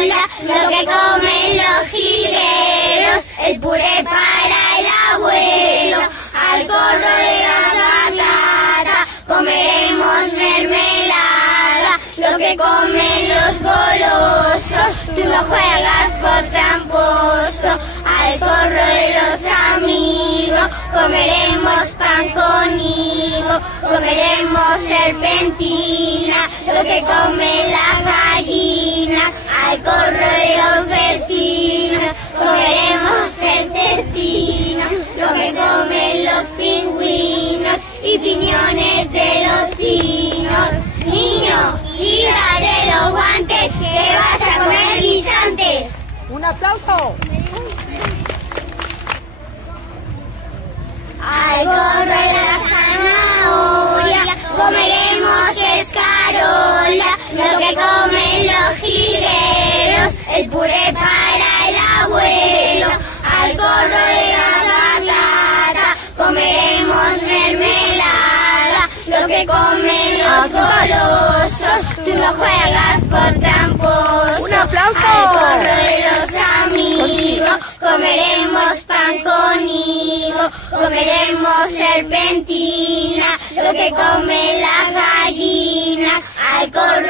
escarola, lo que comen los jilgueros, el puré para el abuelo, al corro de la batata, comeremos mermelada, lo que comen los golosos, tú no juegas por tramposo, al corro de los amigos, comeremos pan con higo, comeremos serpentina, lo que comen las gallinas, al corro de los vecinos, comeremos centecinos, lo que comen los pingüinos y piñones de los pinos. Niño, quítate los guantes, que vas a comer guisantes. ¡Un aplauso! Al corro de la zanahoria, comeremos escarola, lo que comen los jilgueros, el puré para el abuelo, al corro de la batata, comeremos mermelada, lo que comen los golosos, tú no juegas por tramposo. ¡Un aplauso! Al corro de los amigos, comeremos pan con higo, comeremos serpentina, lo que comen las gallinas, al corro